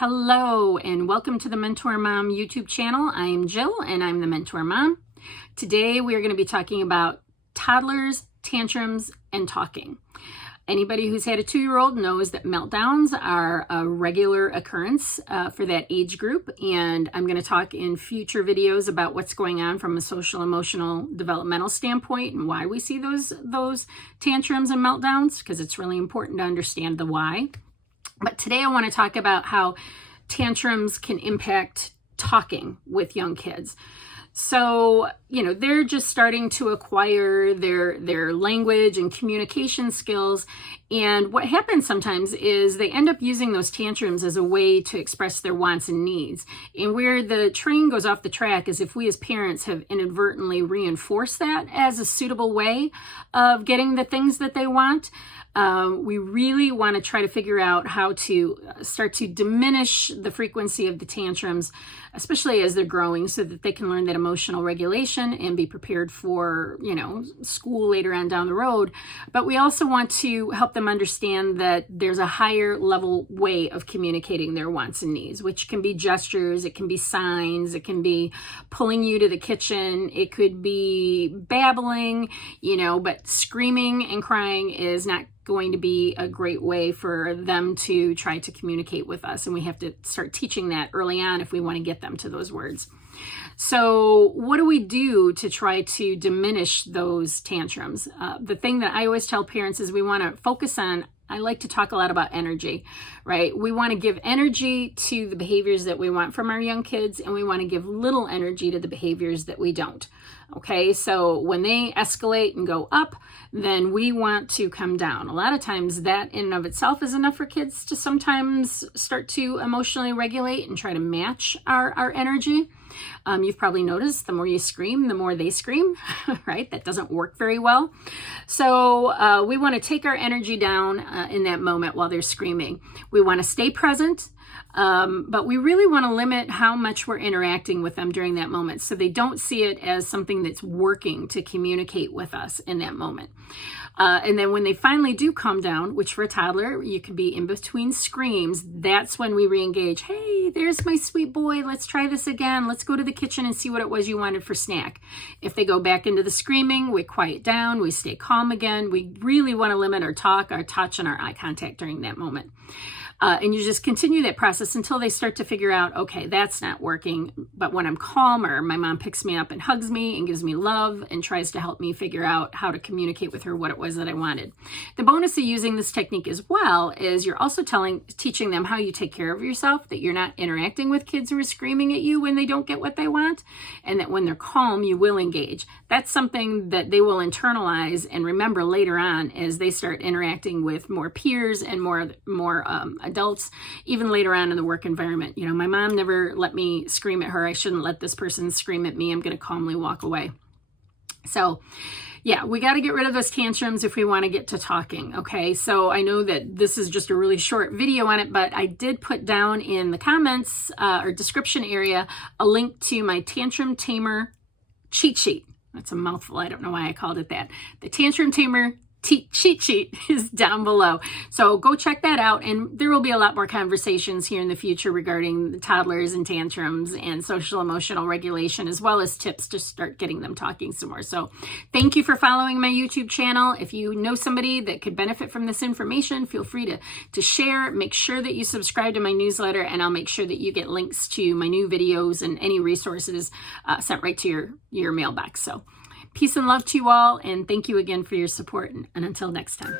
Hello and welcome to the Mentor Mom YouTube channel. I'm Jill and I'm the Mentor Mom. Today we are going to be talking about toddlers, tantrums, and talking. Anybody who's had a 2-year-old knows that meltdowns are a regular occurrence for that age group, and I'm going to talk in future videos about what's going on from a social, emotional, developmental standpoint and why we see those tantrums and meltdowns, because it's really important to understand the why. But today I want to talk about how tantrums can impact talking with young kids. So, they're just starting to acquire their language and communication skills. And what happens sometimes is they end up using those tantrums as a way to express their wants and needs. And where the train goes off the track is if we as parents have inadvertently reinforced that as a suitable way of getting the things that they want. We really want to try to figure out how to start to diminish the frequency of the tantrums, especially as they're growing, so that they can learn that emotional regulation and be prepared for, school later on down the road. But we also want to help them understand that there's a higher level way of communicating their wants and needs, which can be gestures, it can be signs, it can be pulling you to the kitchen, it could be babbling, but screaming and crying is not going to be a great way for them to try to communicate with us. And we have to start teaching that early on if we want to get them to those words. So what do we do to try to diminish those tantrums? The thing that I always tell parents is we want to focus on, I like to talk a lot about energy, right? We want to give energy to the behaviors that we want from our young kids, and we want to give little energy to the behaviors that we don't. Okay, so when they escalate and go up, then we want to come down. A lot of times that in and of itself is enough for kids to sometimes start to emotionally regulate and try to match our energy. You've probably noticed the more you scream, the more they scream, right? That doesn't work very well. So we want to take our energy down in that moment while they're screaming. We want to stay present, but we really want to limit how much we're interacting with them during that moment so they don't see it as something that's working to communicate with us in that moment. And then when they finally do calm down, which for a toddler, you could be in between screams, that's when we re-engage. Hey, there's my sweet boy. Let's try this again. Let's go to the kitchen and see what it was you wanted for snack. If they go back into the screaming, we quiet down, we stay calm again. We really want to limit our talk, our touch, and our eye contact during that moment. And you just continue that process until they start to figure out, okay, that's not working. But when I'm calmer, my mom picks me up and hugs me and gives me love and tries to help me figure out how to communicate with her what it was that I wanted. The bonus of using this technique as well is you're also teaching them how you take care of yourself, that you're not interacting with kids who are screaming at you when they don't get what they want, and that when they're calm, you will engage. That's something that they will internalize and remember later on as they start interacting with more peers and more adults, even later on in the work environment. My mom never let me scream at her. I shouldn't let this person scream at me. I'm going to calmly walk away. So yeah, we got to get rid of those tantrums if we want to get to talking. Okay, so I know that this is just a really short video on it, but I did put down in the comments or description area a link to my Tantrum Tamer cheat sheet. That's a mouthful. I don't know why I called it that. The Tantrum Tamer cheat sheet is down below. So go check that out, and there will be a lot more conversations here in the future regarding the toddlers and tantrums and social emotional regulation, as well as tips to start getting them talking some more. So thank you for following my YouTube channel. If you know somebody that could benefit from this information, feel free to share. Make sure that you subscribe to my newsletter, and I'll make sure that you get links to my new videos and any resources sent right to your mailbox. So peace and love to you all, and thank you again for your support, and until next time.